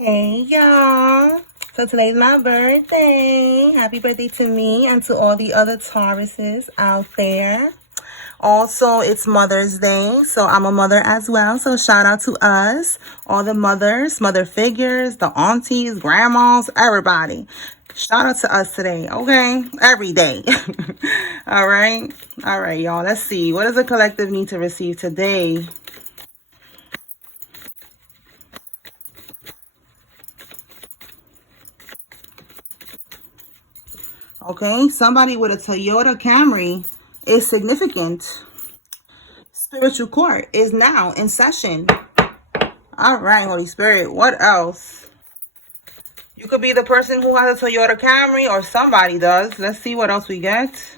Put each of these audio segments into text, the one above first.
Hey y'all, so today's my birthday. Happy birthday to me and to all the other Tauruses out there. Also, it's Mother's Day, so I'm a mother as well, so shout out to us, all the mothers, mother figures, the aunties, grandmas, everybody. Shout out to us today, okay? Every day. All right, y'all, let's see. What does the collective need to receive today? Okay, somebody with a Toyota Camry is significant. Spiritual court is now in session. All right, Holy Spirit, what else? You could be the person who has a Toyota Camry or somebody does. Let's see what else we get.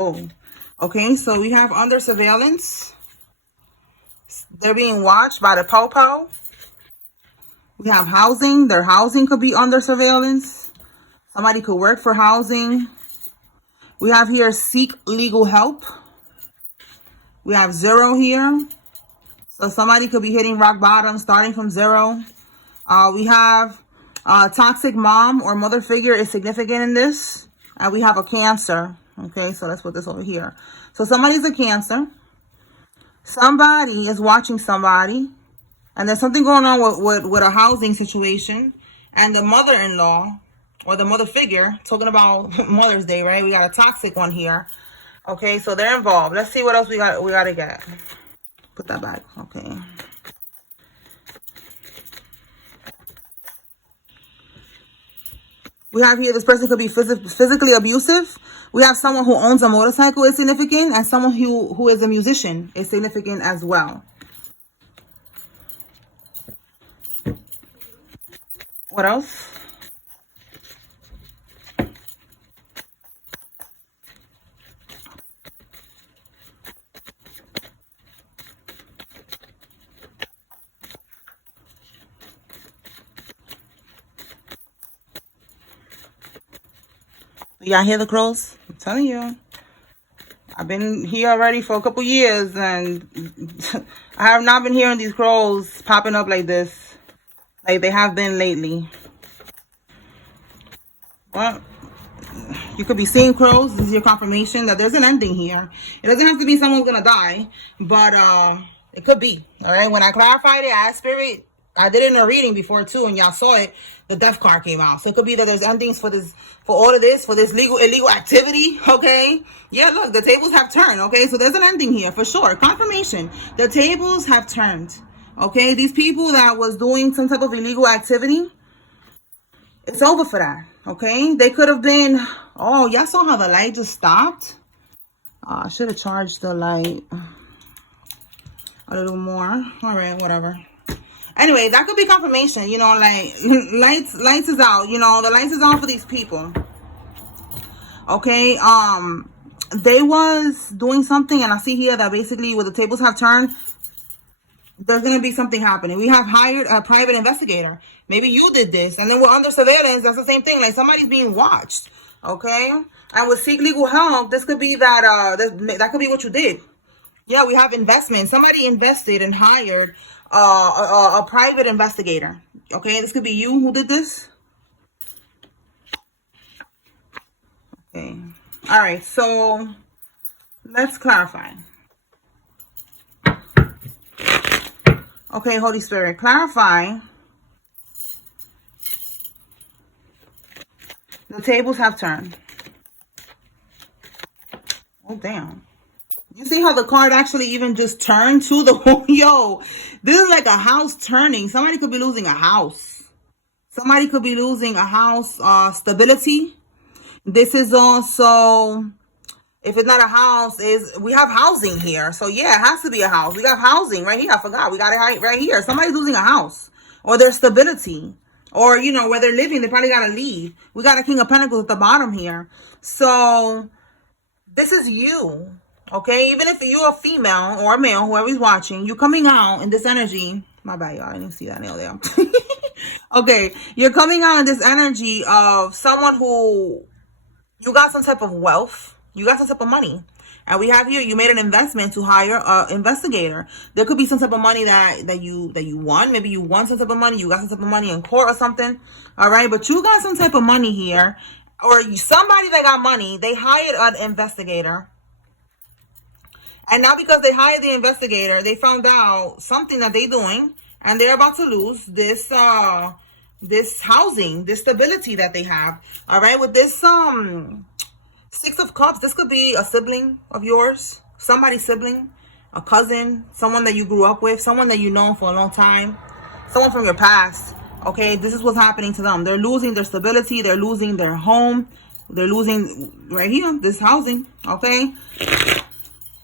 Oh, okay, so we have under surveillance. They're being watched by the Popo. We have housing. Their housing could be under surveillance. Somebody could work for housing. We have here seek legal help. We have 0 here. So somebody could be hitting rock bottom, starting from 0. We have toxic mom or mother figure is significant in this. And we have a Cancer. Okay, so let's put this over here. So somebody's a Cancer. Somebody is watching somebody. And there's something going on with a housing situation. And the mother-in-law or the mother figure, talking about Mother's Day, right? We got a toxic one here. Okay, so they're involved. Let's see what else we got to get. Put that back. Okay. We have here, this person could be physically abusive. We have someone who owns a motorcycle is significant, and someone who is a musician is significant as well. What else? Y'all hear the crows? I'm telling you. I've been here already for a couple years, and I have not been hearing these crows popping up like this, like they have been lately. Well, you could be seeing crows. This is your confirmation that there's an ending here. It doesn't have to be someone's gonna die, but it could be. All right. When I clarified it, I asked Spirit. I did it in a reading before too, and y'all saw it. The death card came out, so it could be that there's endings for this, for all of this, for this illegal activity. Okay. Yeah. Look, the tables have turned. Okay. So there's an ending here for sure. Confirmation. The tables have turned. Okay. These people that was doing some type of illegal activity, it's over for that. Okay, they could have been, oh, y'all saw how the light just stopped? I should have charged the light a little more. All right, whatever. Anyway, that could be confirmation, you know, like lights is out, you know, the lights is on for these people. Okay, they was doing something, and I see here that basically where the tables have turned, there's going to be something happening. We have hired a private investigator. Maybe you did this. And then we're under surveillance. That's the same thing. Like somebody's being watched. Okay? And with seek legal help, this could be that, that could be what you did. Yeah, we have investment. Somebody invested and hired a private investigator. Okay? This could be you who did this. Okay. All right. So let's clarify. Okay, Holy Spirit, clarify. The tables have turned. Oh, damn. You see how the card actually even just turned to the... Yo, this is like a house turning. Somebody could be losing a house. Somebody could be losing a house stability. This is also... If it's not a house, we have housing here. So yeah, it has to be a house. We got housing right here. I forgot. We got it right here. Somebody's losing a house or their stability, or, you know, where they're living. They probably got to leave. We got a King of Pentacles at the bottom here. So this is you. Okay. Even if you're a female or a male, whoever's watching, you coming out in this energy My bad, y'all. I didn't see that nail there. Okay, you're coming out in this energy of someone who you got some type of wealth, you got some type of money. And we have here, you made an investment to hire an investigator. There could be some type of money that you won. Maybe you won some type of money. You got some type of money in court or something. All right. But you got some type of money here. Or somebody that got money, they hired an investigator. And now because they hired the investigator, they found out something that they're doing. And they're about to lose this housing, this stability that they have. All right. With this Six of Cups, this could be a sibling of yours, somebody's sibling, a cousin, someone that you grew up with, someone that you know for a long time, someone from your past. Okay, this is what's happening to them. They're losing their stability. They're losing their home. They're losing right here, this housing. Okay.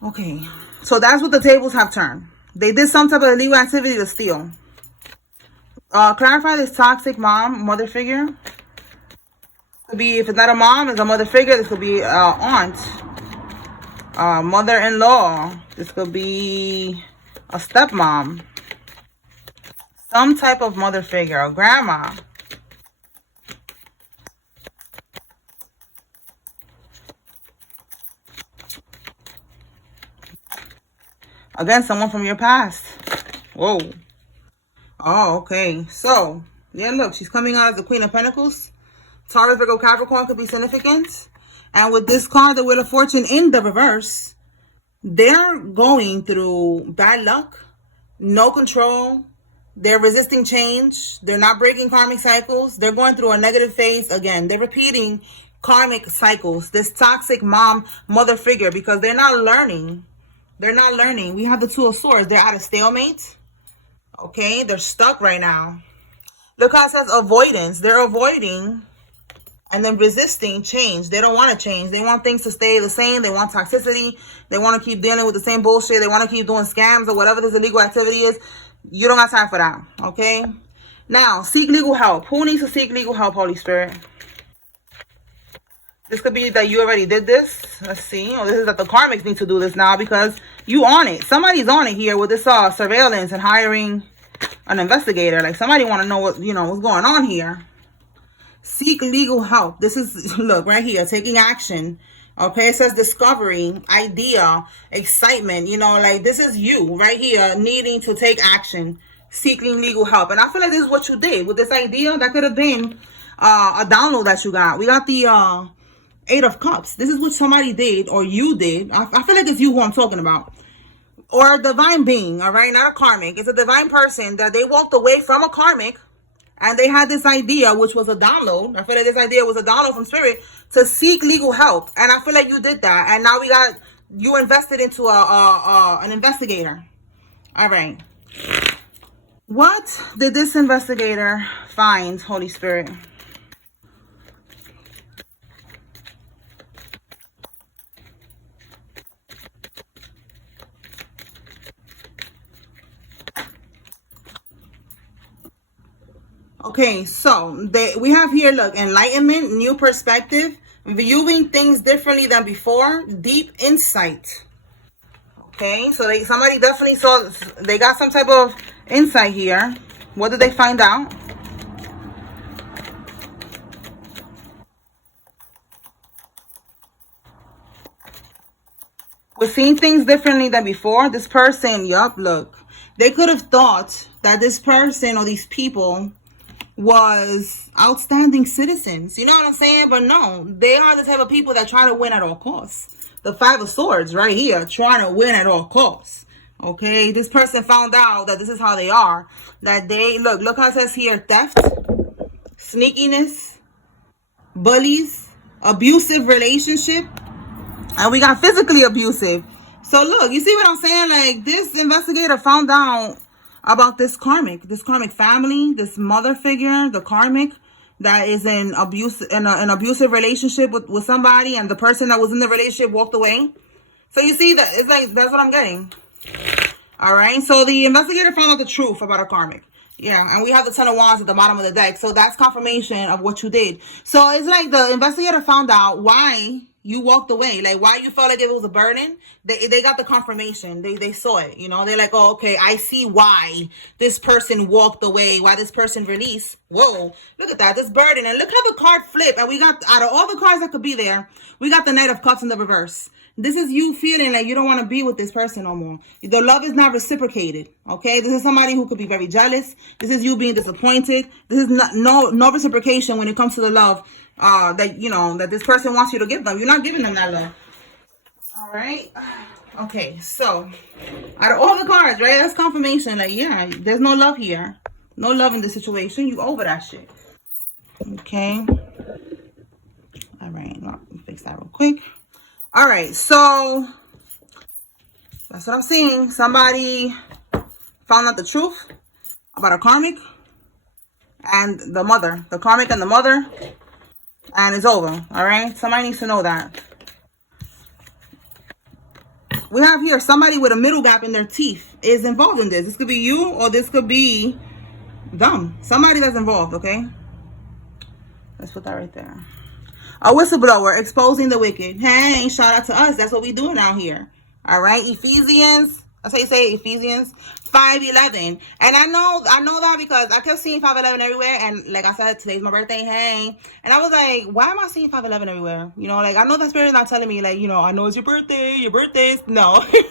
Okay. So that's what the tables have turned. They did some type of illegal activity to steal. Clarify this toxic mother figure. Could be, if it's not a mom, it's a mother figure. This could be aunt, mother-in-law. This could be a stepmom, some type of mother figure, a grandma. Again, someone from your past. Whoa. Oh, okay. So, yeah, look, she's coming out as the Queen of Pentacles. Taurus, Virgo, Capricorn could be significant. And with this card, the Wheel of Fortune in the reverse, they're going through bad luck, no control. They're resisting change. They're not breaking karmic cycles. They're going through a negative phase again. They're repeating karmic cycles. This toxic mother figure, because they're not learning. They're not learning. We have the Two of Swords. They're at a stalemate. Okay, they're stuck right now. Look how it says avoidance. They're avoiding and then resisting change. They don't want to change. They want things to stay the same. They want toxicity. They want to keep dealing with the same bullshit. They want to keep doing scams or whatever this illegal activity is. You don't got time for that. Okay? Now, seek legal help. Who needs to seek legal help, Holy Spirit? This could be that you already did this. Let's see. Oh, this is that the karmics need to do this now because you on it. Somebody's on it here with this surveillance and hiring an investigator. Like, somebody want to know what, what's going on here. Seek legal help. This is, look, right here, taking action. Okay, it says discovery, idea, excitement. Like, this is you right here needing to take action, seeking legal help. And I feel like this is what you did with this idea. That could have been a download that you got. We got the Eight of Cups. This is what somebody did, or you did. I feel like it's you who I'm talking about. Or a divine being, all right? Not a karmic. It's a divine person that they walked away from a karmic. And they had this idea, which was a download. I feel like this idea was a download from spirit to seek legal help. And I feel like you did that. And now you invested into an investigator. All right. What did this investigator find, Holy Spirit? Okay, so we have here, look, enlightenment, new perspective, viewing things differently than before, deep insight. Okay, so somebody definitely saw, they got some type of insight here. What did they find out? We're seeing things differently than before. This person, yup, look, they could have thought that this person or these people was outstanding citizens. You know what I'm saying? But no, they are the type of people that try to win at all costs. The Five of Swords right here, trying to win at all costs. Okay, this person found out that this is how they are. That they, look how it says here, theft, sneakiness, bullies, abusive relationship, and we got physically abusive. So look, you see what I'm saying? Like, this investigator found out about this karmic family, this mother figure, the karmic that is in an abusive relationship with somebody, and the person that was in the relationship walked away. So you see that it's like, that's what I'm getting. All right, so the investigator found out the truth about a karmic. Yeah, and we have the Ten of Wands at the bottom of the deck, so that's confirmation of what you did. So it's like the investigator found out why You walked away. Like, why you felt like it was a burden? They got the confirmation. They saw it, you know? They're like, oh, okay, I see why this person walked away, why this person released. Whoa, look at that, this burden. And look how the card flipped. And we got, out of all the cards that could be there, we got the Knight of Cups in the reverse. This is you feeling like you don't want to be with this person no more. The love is not reciprocated, okay? This is somebody who could be very jealous. This is you being disappointed. This is no reciprocation when it comes to the love that, you know, that this person wants you to give them. You're not giving them that love. All right? Okay, so out of all the cards, right, that's confirmation. Like, yeah, there's no love here. No love in this situation. You over that shit. Okay? All right, let me fix that real quick. All right, so that's what I'm seeing. Somebody found out the truth about a karmic and the mother. The karmic and the mother. And it's over, all right? Somebody needs to know that. We have here somebody with a middle gap in their teeth is involved in this. This could be you or this could be them. Somebody that's involved, okay? Let's put that right there. A whistleblower exposing the wicked. Hey, shout out to us. That's what we doing out here. All right, Ephesians. That's how you say it, Ephesians 5:11. And I know that because I kept seeing 5:11 everywhere. And like I said, today's my birthday. Hey, and I was like, why am I seeing 5:11 everywhere? You know, like I know the spirit is not telling me, like, you know, I know it's your birthday. Your birthday's no. Spirit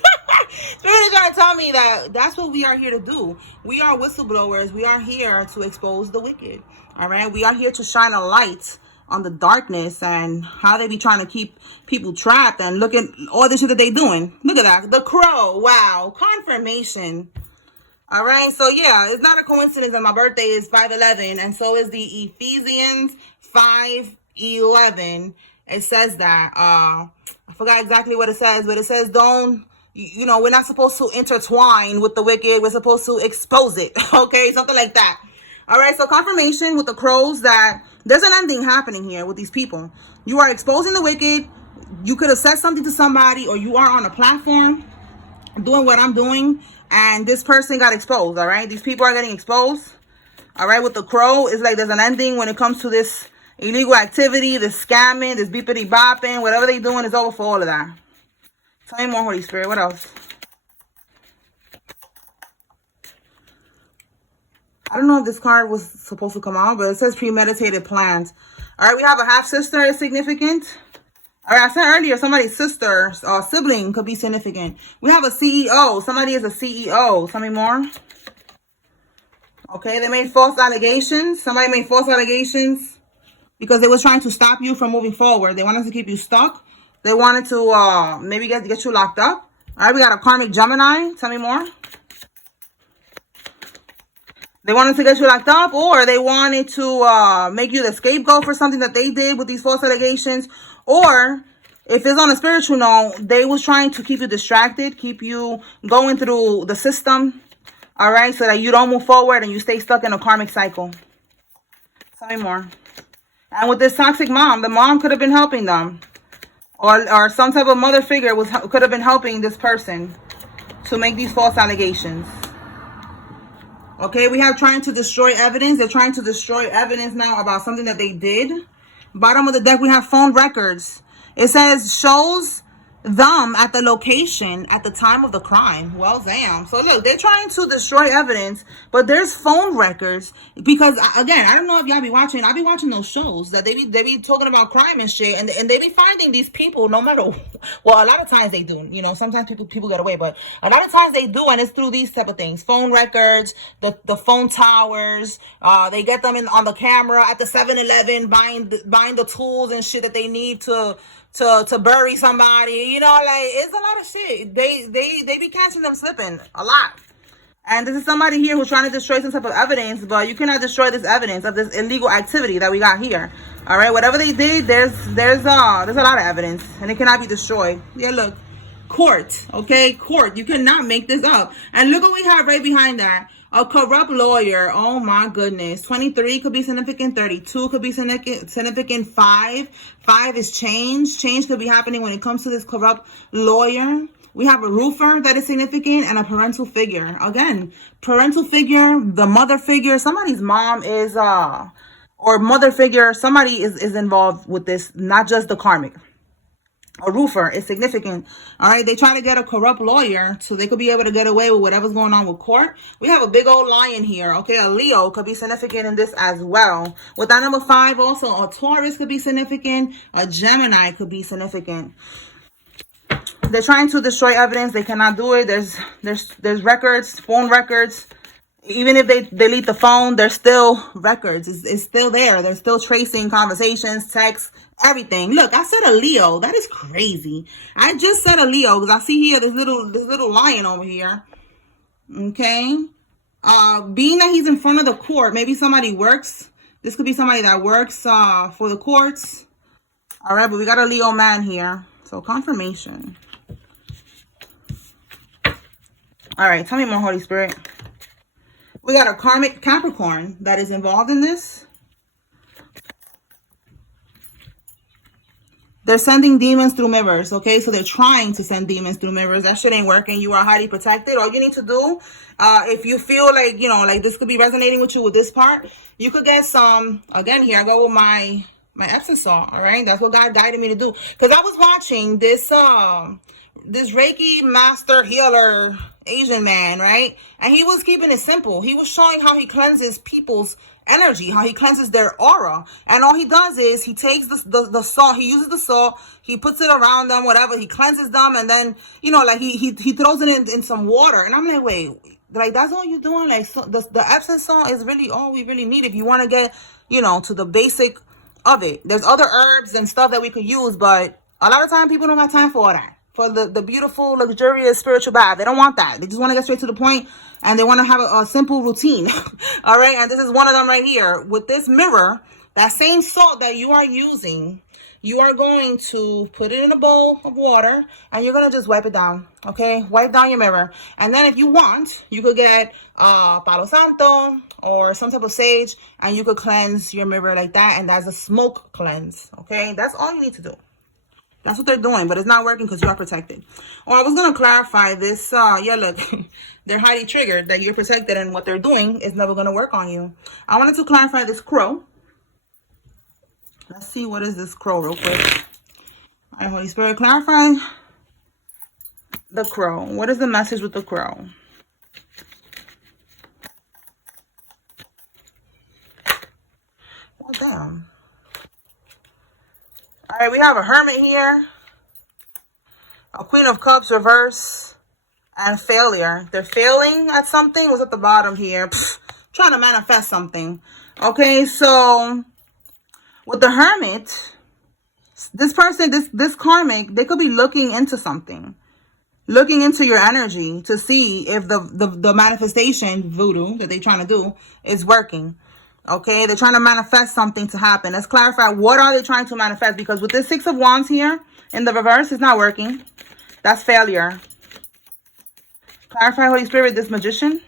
is trying to tell me that that's what we are here to do. We are whistleblowers. We are here to expose the wicked. All right, we are here to shine a light on the darkness and how they be trying to keep people trapped. And look at all the shit that they doing. Look at that, the crow. Wow, confirmation. All right, so yeah, it's not a coincidence that my birthday is 5/11, and so is the Ephesians 5:11. It says that I forgot exactly what it says, but it says don't, you know, we're not supposed to intertwine with the wicked. We're supposed to expose it. Okay, something like that. All right, so confirmation with the crows that there's an ending happening here with these people. You are exposing the wicked. You could have said something to somebody, or you are on a platform doing what I'm doing, and this person got exposed, all right? These people are getting exposed, all right? With the crow, it's like there's an ending when it comes to this illegal activity, this scamming, this beepity bopping, whatever they doing is over for all of that. Tell me more, Holy Spirit. What else? I don't know if this card was supposed to come out, but it says premeditated plans. All right, we have a half-sister is significant. All right, I said earlier, somebody's sister or sibling could be significant. We have a CEO. Somebody is a CEO. Tell me more. Okay, they made false allegations. Somebody made false allegations because they were trying to stop you from moving forward. They wanted to keep you stuck. They wanted to maybe get you locked up. All right, we got a karmic Gemini. Tell me more. They wanted to get you locked up, or they wanted to make you the scapegoat for something that they did with these false allegations. Or if it's on a spiritual note, they was trying to keep you distracted, keep you going through the system, all right, so that you don't move forward and you stay stuck in a karmic cycle. Tell me more. And with this toxic mom, the mom could have been helping them, or some type of mother figure could have been helping this person to make these false allegations. Okay, we have trying to destroy evidence. They're trying to destroy evidence now about something that they did. Bottom of the deck, we have phone records. It says shows them at the location at the time of the crime. Well, damn. So look, they're trying to destroy evidence, but there's phone records because, again, I don't know if y'all be watching. I be watching those shows that they be talking about crime and shit, and they be finding these people no matter. Well, a lot of times they do. You know, sometimes people get away, but a lot of times they do, and it's through these type of things: phone records, the phone towers. They get them on the camera at the 7-Eleven buying the tools and shit that they need to bury somebody. You know, like, it's a lot of shit. They be catching them slipping a lot. And this is somebody here who's trying to destroy some type of evidence, but you cannot destroy this evidence of this illegal activity that we got here. All right, whatever they did, there's a lot of evidence, and it cannot be destroyed. Yeah, look, court. Okay, court. You cannot make this up. And look what we have right behind that. A corrupt lawyer. Oh my goodness. 23 could be significant. 32 could be significant. 5 is change. Change could be happening when it comes to this corrupt lawyer. We have a roofer that is significant, and a parental figure. Again, parental figure, the mother figure. Somebody's mom is or mother figure. Somebody is involved with this, not just the karmic. A roofer is significant. All right, they try to get a corrupt lawyer so they could be able to get away with whatever's going on with court. We have a big old lion here. Okay, a Leo could be significant in this as well. With that number 5, also a Taurus could be significant. A Gemini could be significant. They're trying to destroy evidence. They cannot do it. There's records, phone records. Even if they delete the phone, there's still records. It's still there. They're still tracing conversations, texts, everything. Look, I said a Leo. That is crazy. I just said a Leo because I see here this little lion over here. Okay. Being that he's in front of the court, maybe somebody works. This could be somebody that works for the courts. All right, but we got a Leo man here. So confirmation. All right, tell me more, Holy Spirit. We got a karmic Capricorn that is involved in this. They're sending demons through mirrors, okay? So they're trying to send demons through mirrors. That shit ain't working. You are highly protected. All you need to do, if you feel like, you know, like this could be resonating with you with this part, you could get some, again, here I go with my Epsom salt, all right? That's what God guided me to do. Because I was watching this Reiki master healer Asian man, right? And he was keeping it simple. He was showing how he cleanses people's energy, how he cleanses their aura. And all he does is he takes the salt, he uses the salt, he puts it around them, whatever, he cleanses them, and then, you know, like he throws it in some water. And I'm like, wait, like that's all you're doing? Like, so the Epsom salt is really all we really need if you want to get, you know, to the basic of it. There's other herbs and stuff that we could use, but a lot of time people don't have time for all that. For the beautiful, luxurious spiritual bath. They don't want that. They just want to get straight to the point, and they want to have a simple routine. All right, and this is one of them right here. With this mirror, that same salt that you are using, you are going to put it in a bowl of water, and you're going to just wipe it down, okay? Wipe down your mirror. And then if you want, you could get Palo Santo or some type of sage, and you could cleanse your mirror like that, and that's a smoke cleanse, okay? That's all you need to do. That's what they're doing, but it's not working because you are protected. Or I was going to clarify this. Yeah, look, they're highly triggered that you're protected, and what they're doing is never going to work on you. I wanted to clarify this crow. Let's see, what is this crow real quick. All right, Holy Spirit, clarify the crow. What is the message with the crow? Oh, damn. All right, we have a hermit here, a Queen of Cups reverse, and failure. They're failing at something. What's at the bottom here? Trying to manifest something. Okay, so with the hermit, this person, this karmic, they could be looking into something, looking into your energy to see if the manifestation voodoo that they're trying to do is working. Okay, they're trying to manifest something to happen. Let's clarify, what are they trying to manifest? Because with this 6 of Wands here in the reverse, it's not working. That's failure. Clarify, Holy Spirit, this magician.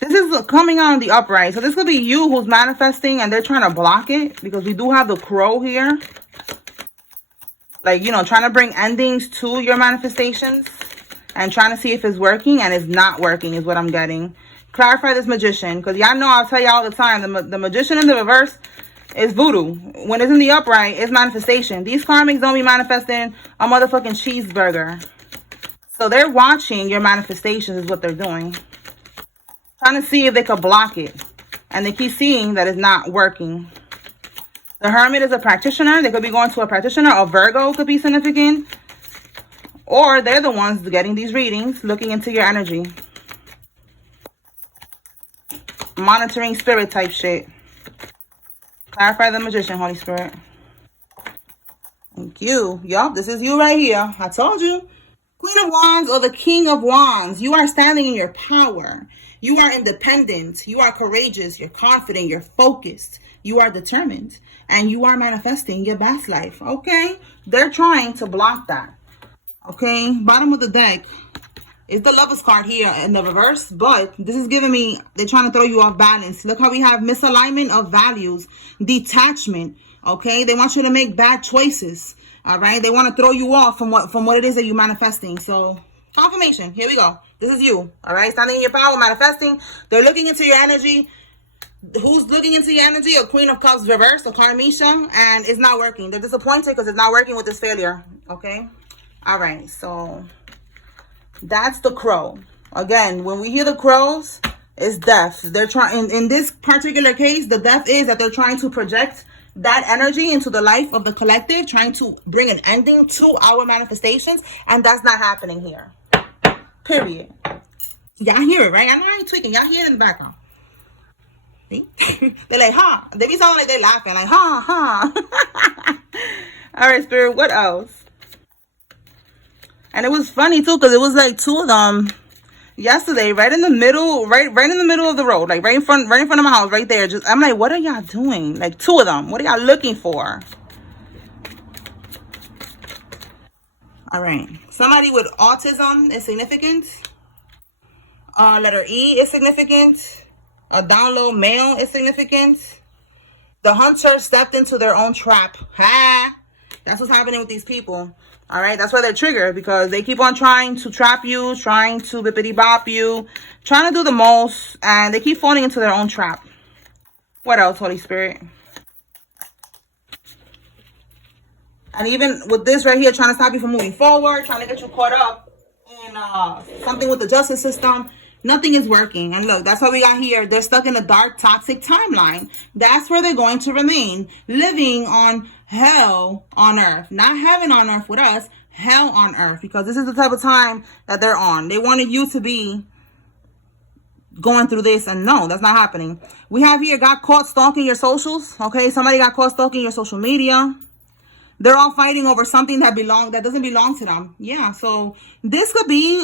This is coming on the upright. So this could be you who's manifesting and they're trying to block it, because we do have the crow here. Like, you know, trying to bring endings to your manifestations. And trying to see if it's working, and it's not working is what I'm getting. Clarify this magician, because y'all know I'll tell you all the time, the magician in the reverse is voodoo. When it's in the upright, it's manifestation. These karmics don't be manifesting a motherfucking cheeseburger. So they're watching your manifestations is what they're doing. Trying to see if they could block it. And they keep seeing that it's not working. The hermit is a practitioner. They could be going to a practitioner. A Virgo could be significant. Or they're the ones getting these readings, looking into your energy. Monitoring spirit type shit. Clarify the magician, Holy Spirit. Thank you. Yup, this is you right here. I told you. Queen of Wands or the King of Wands. You are standing in your power. You are independent. You are courageous. You're confident. You're focused. You are determined. And you are manifesting your best life. Okay? They're trying to block that. Okay, bottom of the deck is the Lovers card here in the reverse, but this is giving me, they're trying to throw you off balance. Look how we have misalignment of values, detachment. Okay, they want you to make bad choices. All right, they want to throw you off from what it is that you're manifesting. So confirmation, here we go. This is you. All right, standing in your power, manifesting. They're looking into your energy. Who's looking into your energy? A Queen of Cups reversed, a Karmisha, and it's not working. They're disappointed because it's not working with this failure. Okay? All right, so that's the crow. Again, when we hear the crows, it's death. They're trying, in this particular case, the death is that they're trying to project that energy into the life of the collective, trying to bring an ending to our manifestations, and that's not happening here. Period. Y'all hear it, right? I know I ain't tweaking. Y'all hear it in the background. See? They're like, ha. They be sounding like they're laughing, like, ha, ha. All right, Spirit, what else? And it was funny, too, because it was like two of them yesterday, right in the middle, right in the middle of the road, like right in front of my house, right there. Just, I'm like, what are y'all doing? Like, two of them. What are y'all looking for? All right. Somebody with autism is significant. Letter E is significant. A download male is significant. The hunter stepped into their own trap. Ha! That's what's happening with these people. All right, that's why they're triggered, because they keep on trying to trap you, trying to bippity bop you, trying to do the most, and they keep falling into their own trap. What else, Holy Spirit? And even with this right here, trying to stop you from moving forward, trying to get you caught up in something with the justice system, nothing is working. And look, that's what we got here. They're stuck in a dark, toxic timeline. That's where they're going to remain, living on hell on earth. Not heaven on earth with us, hell on earth. Because this is the type of time that they're on. They wanted you to be going through this, and no, that's not happening. We have here, got caught stalking your socials. Okay, somebody got caught stalking your social media. They're all fighting over something that doesn't belong to them. Yeah, so this could be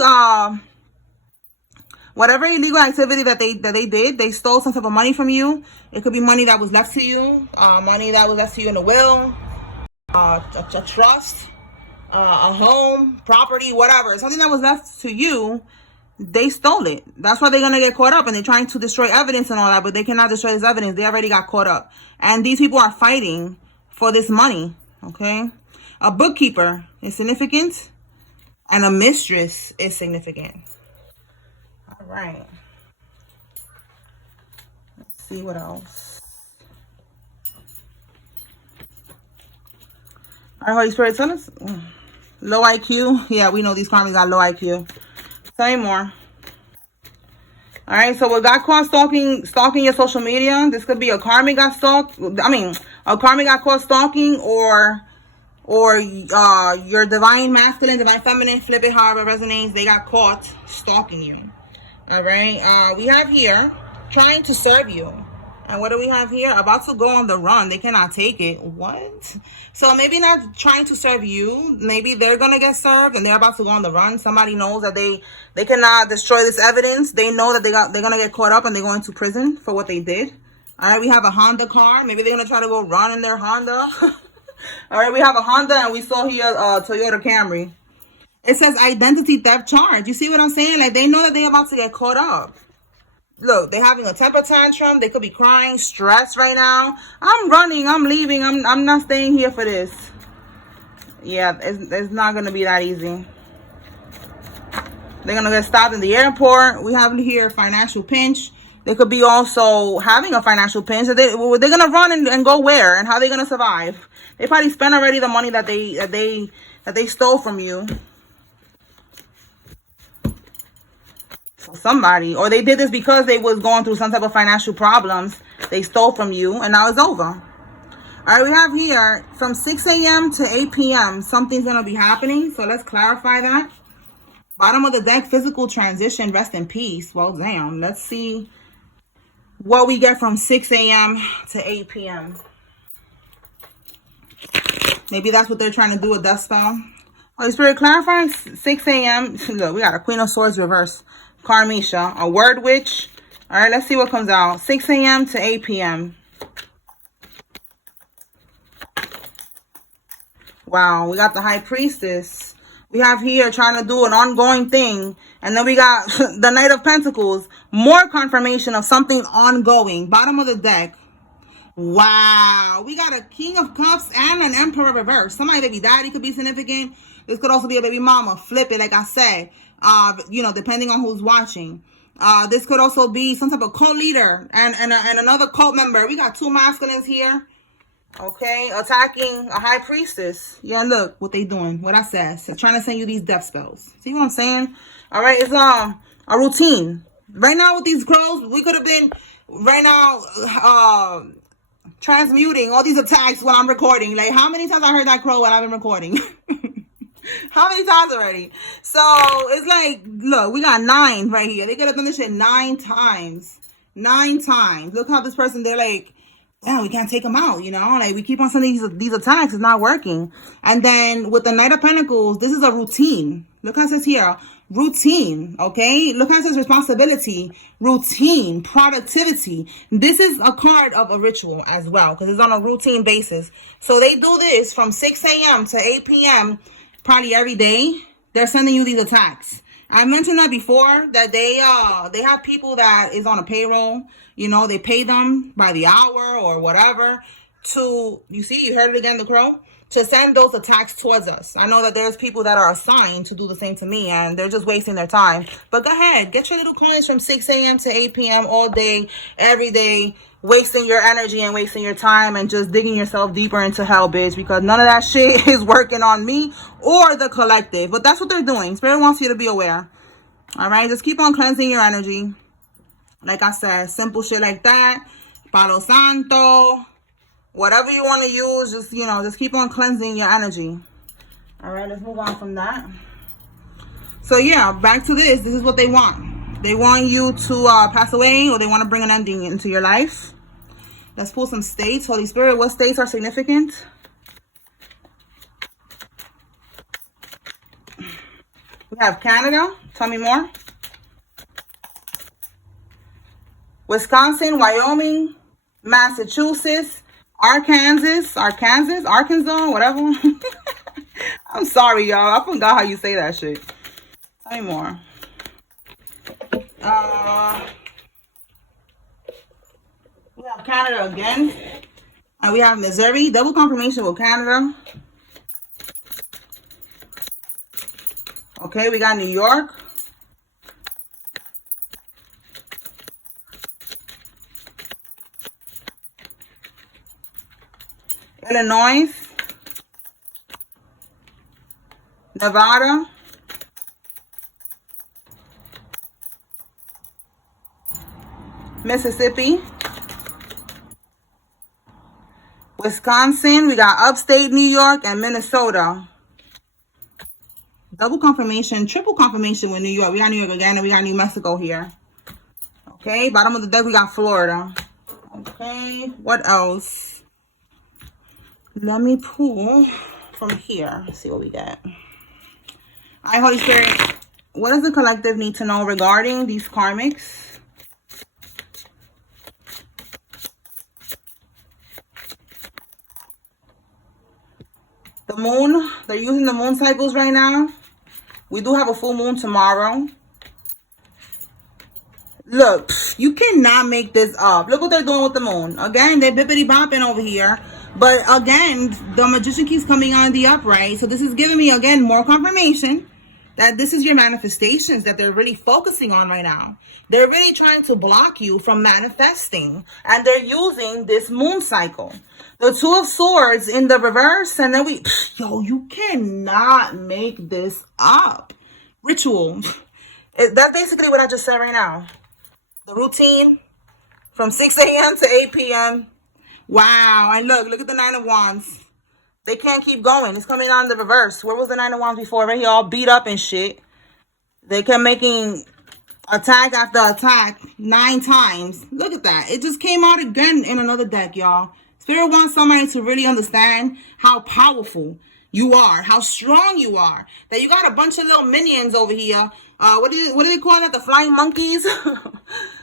whatever illegal activity that they did. They stole some type of money from you. It could be money that was left to you, money that was left to you in a will, a trust, a home, property, whatever. Something that was left to you, they stole it. That's why they're going to get caught up, and they're trying to destroy evidence and all that, but they cannot destroy this evidence. They already got caught up. And these people are fighting for this money, okay? A bookkeeper is significant, and a mistress is significant. All right. Let's see what else. All right, Holy Spirit, tell us. Low IQ. Yeah, we know these karmas got low IQ. Tell me more. All right, so we got caught stalking your social media. This could be a karmic got stalked. I mean, a karmic got caught stalking, or your divine masculine, divine feminine, flip it however it resonates. They got caught stalking you. All right, we have here trying to serve you. And what do we have here? About to go on the run. They cannot take it. What? So maybe not trying to serve you. Maybe they're going to get served and they're about to go on the run. Somebody knows that they cannot destroy this evidence. They know that they're going to get caught up and they're going to prison for what they did. All right, we have a Honda car. Maybe they're going to try to go run in their Honda. All right, we have a Honda, and we saw here a Toyota Camry. It says identity theft charge. You see what I'm saying? Like, they know that they're about to get caught up. Look, they're having a temper tantrum. They could be crying, stressed right now. I'm running. I'm leaving. I'm not staying here for this. Yeah, it's not going to be that easy. They're going to get stopped in the airport. We have here financial pinch. They could be also having a financial pinch. They're going to run and go where? And how are they going to survive? They probably spent already the money that they stole from you. Somebody, or they did this because they was going through some type of financial problems. They stole from you, and now it's over. All right, we have here from 6 a.m. to 8 p.m. something's going to be happening. So let's clarify that. Bottom of the deck, physical transition, rest in peace. Well, damn. Let's see what we get from 6 a.m. to 8 p.m. Maybe that's what they're trying to do with death spell. Holy Spirit, clarify 6 a.m. Look, we got a Queen of Swords reverse. Karmisha, a word witch. All right, let's see what comes out. 6 a.m. to 8 p.m. Wow, we got the High Priestess. We have here trying to do an ongoing thing. And then we got the Knight of Pentacles. More confirmation of something ongoing. Bottom of the deck. Wow. We got a King of Cups and an Emperor reverse. Somebody baby daddy could be significant. This could also be a baby mama. Flip it, like I said. You know, depending on who's watching. This could also be some type of cult leader and another cult member. We got two masculines here. Okay, attacking a high priestess. Yeah, look what they doing. What I said. So trying to send you these death spells. See what I'm saying? All right, it's a routine. Right now with these crows, we could have been right now transmuting all these attacks when I'm recording. Like, how many times I heard that crow when I've been recording? How many times already? So it's like, look, we got 9 right here. They could have done this shit 9 times. 9 times. Look how this person, they're like, damn, we can't take them out, you know? Like, we keep on sending these attacks. It's not working. And then with the Knight of Pentacles, this is a routine. Look how it says here, routine, okay? Look how it says responsibility, routine, productivity. This is a card of a ritual as well because it's on a routine basis. So they do this from 6 a.m. to 8 p.m. probably every day. They're sending you these attacks. I mentioned that before, that they have people that is on a payroll. You know, they pay them by the hour or whatever to, you see, you heard it again, the crow, to send those attacks towards us. I know that there's people that are assigned to do the same to me, and they're just wasting their time. But go ahead, get your little coins from 6 a.m. to 8 p.m. all day, every day, wasting your energy and wasting your time and just digging yourself deeper into hell, bitch, because none of that shit is working on me or the collective. But that's what they're doing. Spirit wants you to be aware. All right, just keep on cleansing your energy. Like I said, simple shit like that. Palo Santo. Whatever you want to use, just, you know, just keep on cleansing your energy. All right, let's move on from that. So, yeah, back to this. This is what they want. They want you to pass away, or they want to bring an ending into your life. Let's pull some states. Holy Spirit, what states are significant? We have Canada. Tell me more. Wisconsin, Wyoming, Massachusetts, Arkansas, whatever. I'm sorry, y'all. I forgot how you say that shit. Tell me more. We have Canada again. And we have Missouri. Double confirmation with Canada. Okay, we got New York. Illinois, Nevada, Mississippi, Wisconsin, we got upstate New York, and Minnesota. Double confirmation, triple confirmation with New York. We got New York again, and we got New Mexico here. Okay, bottom of the deck, we got Florida. Okay, what else? Let me pull from here. Let's see what we got. All right, Holy Spirit, what does the collective need to know regarding these karmics? The moon, they're using the moon cycles right now. We do have a full moon tomorrow. Look, you cannot make this up. Look what they're doing with the moon. Again, they're bippity bopping over here. But again, the magician keeps coming on the upright. So this is giving me, again, more confirmation that this is your manifestations that they're really focusing on right now. They're really trying to block you from manifesting. And they're using this moon cycle. The Two of Swords in the reverse. And then yo, you cannot make this up. Ritual. That's basically what I just said right now. The routine from 6 a.m. to 8 p.m. Wow. And look at the Nine of Wands. They can't keep going. It's coming on the reverse. Where was the Nine of Wands before? Right here, all beat up and shit. They kept making attack after attack 9 times. Look at that. It just came out again in another deck, y'all. Spirit wants somebody to really understand how powerful you are, how strong you are. That you got a bunch of little minions over here. What do they call that? The flying monkeys?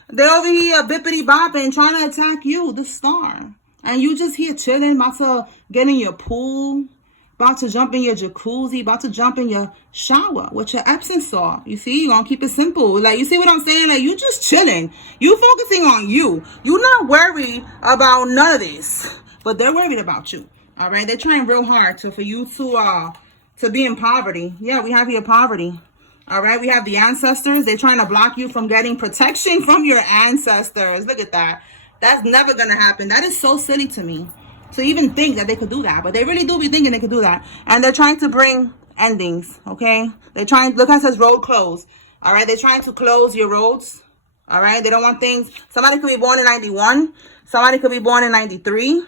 They're over here bippity bopping, trying to attack you, the star. And you just here chilling, about to get in your pool, about to jump in your jacuzzi, about to jump in your shower with your Epsom salt. You see, you're going to keep it simple. Like, you see what I'm saying? Like, you just chilling. You focusing on you. You're not worried about none of this. But they're worried about you. All right? They're trying real hard for you to be in poverty. Yeah, we have here poverty. All right, we have the ancestors. They're trying to block you from getting protection from your ancestors. Look at that. That's never going to happen. That is so silly to me to even think that they could do that. But they really do be thinking they could do that. And they're trying to bring endings, okay? They're trying, look how it says road close. All right, they're trying to close your roads. All right, they don't want things. Somebody could be born in 91. Somebody could be born in 93.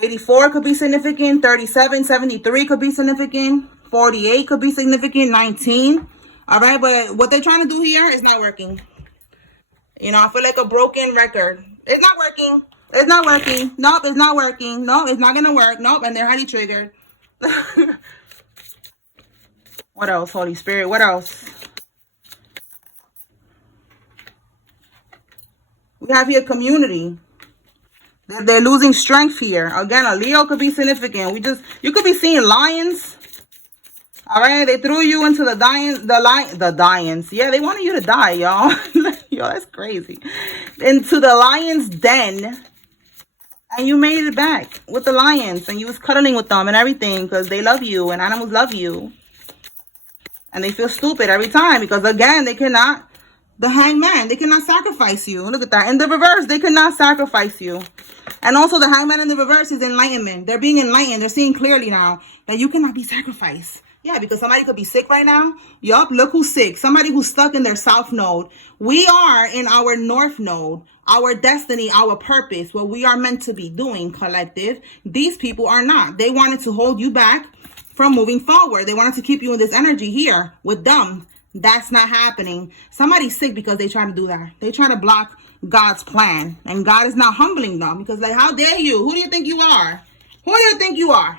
84 could be significant. 37, 73 could be significant. 48 could be significant. 19. All right, but what they're trying to do here is not working. You know, I feel like a broken record. It's not working. It's not working. Nope, it's not working. Nope, it's not going to work. Nope, and they're highly triggered. What else, Holy Spirit? What else? We have here community. They're losing strength here. Again, a Leo could be significant. You could be seeing lions. All right, they threw you into the lions. Yeah, they wanted you to die, y'all. Yo, that's crazy. Into the lion's den. And you made it back with the lions. And you was cuddling with them and everything. Because they love you and animals love you. And they feel stupid every time. Because, again, they cannot. The hangman, they cannot sacrifice you. Look at that. In the reverse, they cannot sacrifice you. And also the hangman in the reverse is enlightenment. They're being enlightened. They're seeing clearly now that you cannot be sacrificed. Yeah, because somebody could be sick right now. Yup, look who's sick. Somebody who's stuck in their south node. We are in our north node. Our destiny, our purpose, what we are meant to be doing, collective. These people are not. They wanted to hold you back from moving forward. They wanted to keep you in this energy here with them. That's not happening. Somebody's sick because they try to do that. They try to block God's plan. And God is not humbling them. Because, like, how dare you? Who do you think you are? Who do you think you are?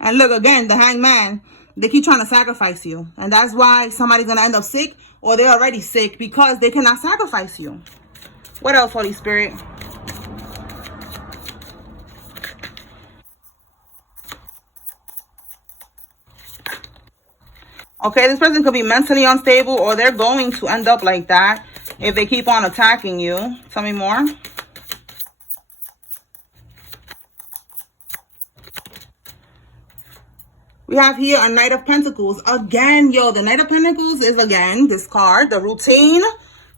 And look, again, the hangman, they keep trying to sacrifice you. And that's why somebody's going to end up sick. Or they're already sick. Because they cannot sacrifice you. What else, Holy Spirit? Okay, this person could be mentally unstable, or they're going to end up like that if they keep on attacking you. Tell me more. We have here a Knight of Pentacles. Again, yo, the Knight of Pentacles is, again, this card, the routine.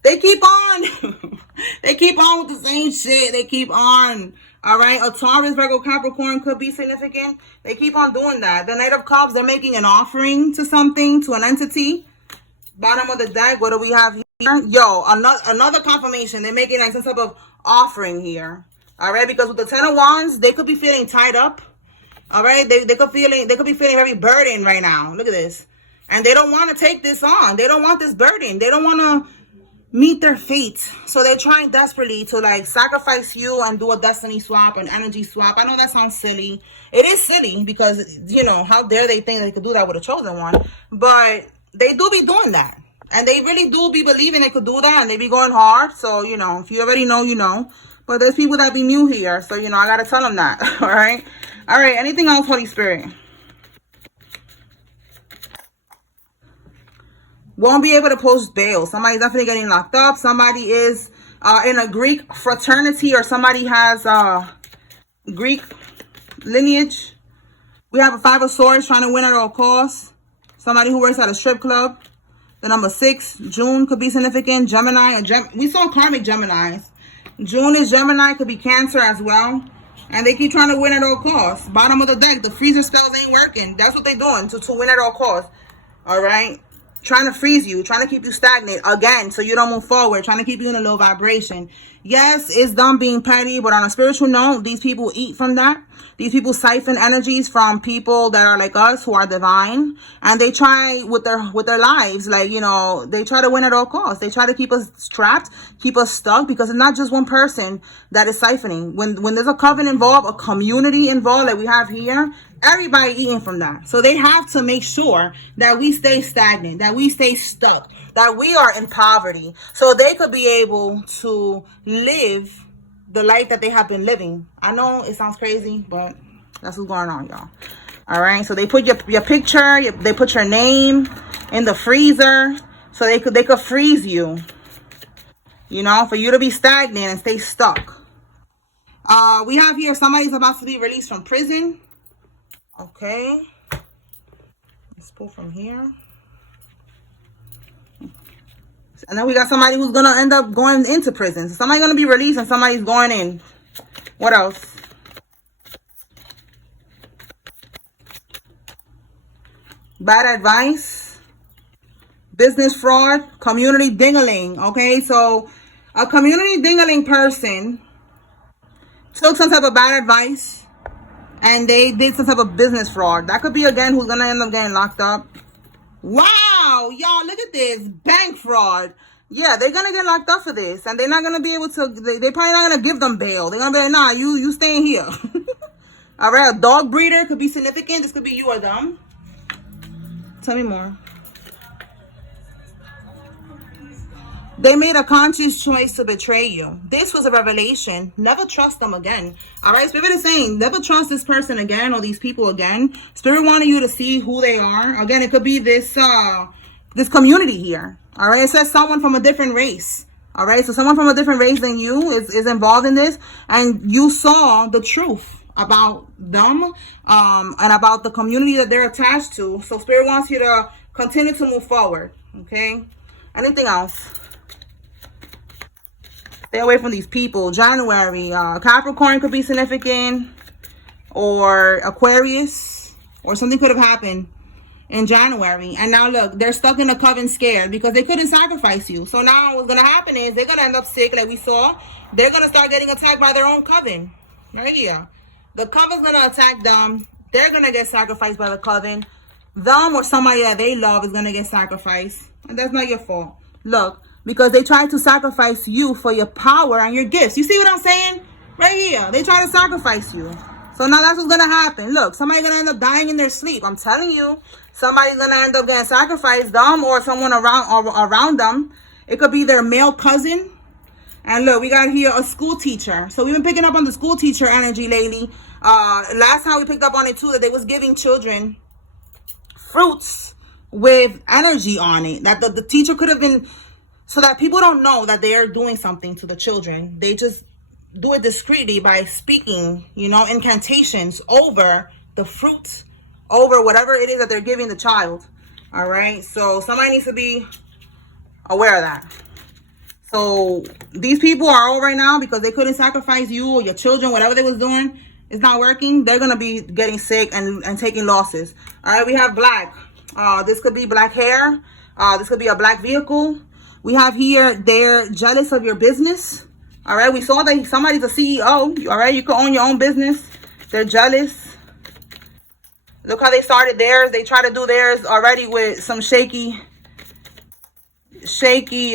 They keep on. They keep on with the same shit. They keep on. All right, a Taurus, Virgo, Capricorn could be significant. They keep on doing that. The Knight of Cups, they're making an offering to something, to an entity. Bottom of the deck, what do we have here? Yo, another confirmation. They're making like some type of offering here. All right, because with the Ten of Wands, they could be feeling tied up. All right, they could be feeling very burdened right now. Look at this, and they don't want to take this on. They don't want this burden. They don't want to meet their fate. So they're trying desperately to, like, sacrifice you and do a destiny swap, an energy swap. I know that sounds silly. It is silly because, you know, how dare they think they could do that with a chosen one. But they do be doing that. And they really do be believing they could do that. And they be going hard. So, you know, if you already know, you know. But there's people that be new here. So, you know, I got to tell them that. All right. All right. Anything else, Holy Spirit? Won't be able to post bail. Somebody's definitely getting locked up. Somebody is in a Greek fraternity, or somebody has Greek lineage. We have a Five of Swords trying to win at all costs. Somebody who works at a strip club. The number 6, June, could be significant. Gemini. We saw karmic Geminis. June is Gemini. Could be Cancer as well. And they keep trying to win at all costs. Bottom of the deck. The freezer spells ain't working. That's what they're doing to win at all costs. All right. Trying to freeze you, trying to keep you stagnant again so you don't move forward, trying to keep you in a low vibration. Yes, it's them being petty, but on a spiritual note, these people eat from that. These people siphon energies from people that are like us, who are divine, and they try with their lives, like, you know, they try to win at all costs. They try to keep us trapped, keep us stuck, because it's not just one person that is siphoning. When there's a coven involved, a community involved, like we have here, everybody eating from that. So they have to make sure that we stay stagnant, that we stay stuck, that we are in poverty, so they could be able to live the life that they have been living. I know it sounds crazy, but that's what's going on, y'all. All right, so they put your picture, they put your name in the freezer, so they could freeze you, you know, for you to be stagnant and stay stuck. We have here somebody's about to be released from prison. Okay, let's pull from here. And then we got somebody who's going to end up going into prison. So somebody's going to be released and somebody's going in. What else? Bad advice. Business fraud. Community dingling. Okay, so a community dingling person took some type of bad advice and they did some type of business fraud. That could be, again, who's going to end up getting locked up. Wow, y'all, look at this. Bank fraud. Yeah, they're going to get locked up for this. And they're not going to be able to, they're probably not going to give them bail. They're going to be like, nah, you staying here. All right, a dog breeder could be significant. This could be you or them. Tell me more. They made a conscious choice to betray you. This was a revelation. Never trust them again. All right, Spirit is saying, never trust this person again or these people again. Spirit wanted you to see who they are. Again, it could be this this community here. All right, it says someone from a different race. All right, so someone from a different race than you is involved in this, and you saw the truth about them and about the community that they're attached to. So Spirit wants you to continue to move forward. Okay, anything else? Stay away from these people. January, Capricorn could be significant, or Aquarius, or something could have happened in January. And now look, they're stuck in a coven scared because they couldn't sacrifice you. So now what's going to happen is they're going to end up sick like we saw. They're going to start getting attacked by their own coven. Right here. The coven's going to attack them. They're going to get sacrificed by the coven. Them or somebody that they love is going to get sacrificed. And that's not your fault. Look. Because they try to sacrifice you for your power and your gifts. You see what I'm saying? Right here. They try to sacrifice you. So now that's what's going to happen. Look, somebody's going to end up dying in their sleep. I'm telling you. Somebody's going to end up getting sacrificed. Them or someone around them. It could be their male cousin. And look, we got here a school teacher. So we've been picking up on the school teacher energy lately. Last time we picked up on it too, that they was giving children fruits with energy on it. That the teacher could have been... So that people don't know that they are doing something to the children. They just do it discreetly by speaking, you know, incantations over the fruit, over whatever it is that they're giving the child. All right. So somebody needs to be aware of that. So these people are all right now because they couldn't sacrifice you or your children, whatever they was doing. It's not working. They're going to be getting sick and taking losses. All right. We have black. This could be black hair. This could be a black vehicle. We have here, they're jealous of your business. All right. We saw that somebody's a CEO. All right. You can own your own business. They're jealous. Look how they started theirs. They try to do theirs already with some shaky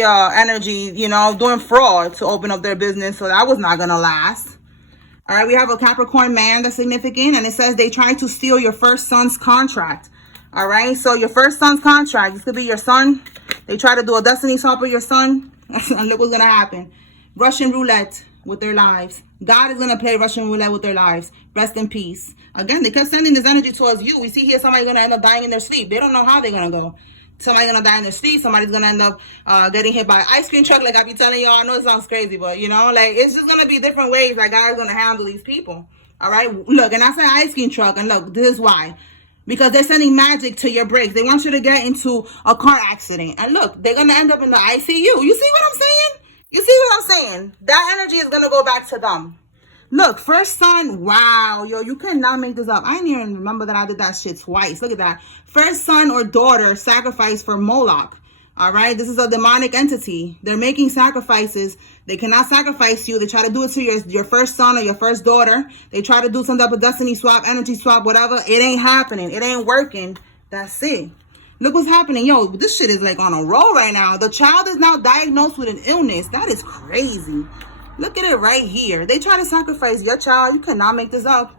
energy, you know, doing fraud to open up their business. So that was not going to last. All right. We have a Capricorn man that's significant. And it says they tried to steal your first son's contract. All right. So your first son's contract, this could be your son. They try to do a destiny swap with your son. And look what's going to happen. Russian roulette with their lives. God is going to play Russian roulette with their lives. Rest in peace. Again, they kept sending this energy towards you. We see here somebody's going to end up dying in their sleep. They don't know how they're going to go. Somebody's going to die in their sleep. Somebody's going to end up getting hit by an ice cream truck. Like I be telling y'all, I know it sounds crazy, but you know, like it's just going to be different ways that God's going to handle these people. All right. Look, and I said ice cream truck. And look, this is why. Because they're sending magic to your brakes. They want you to get into a car accident. And look, they're going to end up in the ICU. You see what I'm saying? You see what I'm saying? That energy is going to go back to them. Look, first son. Wow. Yo, you cannot make this up. I didn't even remember that I did that shit twice. Look at that. First son or daughter sacrificed for Moloch. All right. This is a demonic entity. They're making sacrifices. They cannot sacrifice you. They try to do it to your first son or your first daughter. They try to do some type of destiny swap, energy swap, whatever. It ain't happening. It ain't working. That's it. Look what's happening. Yo, this shit is like on a roll right now. The child is now diagnosed with an illness. That is crazy. Look at it right here. They try to sacrifice your child. You cannot make this up.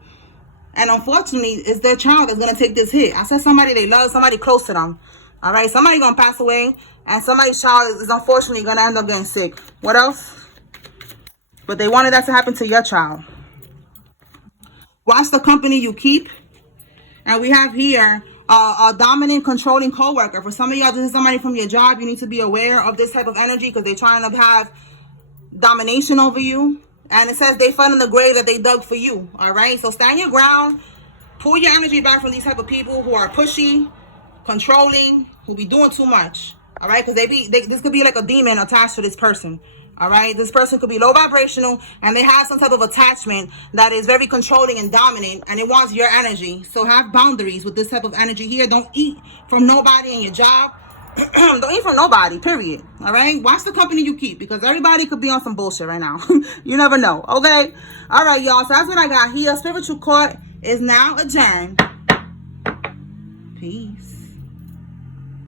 And unfortunately, it's their child that's going to take this hit. I said somebody they love, somebody close to them. All right, somebody's going to pass away, and somebody's child is unfortunately going to end up getting sick. What else? But they wanted that to happen to your child. Watch the company you keep. And we have here a dominant, controlling coworker. For some of y'all, this is somebody from your job. You need to be aware of this type of energy because they're trying to have domination over you. And it says they fell in the grave that they dug for you. All right, so stand your ground. Pull your energy back from these type of people who are pushy, controlling, who be doing too much. All right, because this could be like a demon attached to this person. All right, this person could be low vibrational and they have some type of attachment that is very controlling and dominant, and it wants your energy. So have boundaries with this type of energy here. Don't eat from nobody in your job. Don't eat from nobody, period. All right, watch the company you keep, because everybody could be on some bullshit right now. You never know. Okay, all right, y'all, so that's what I got here. Spiritual court is now adjourned. Peace.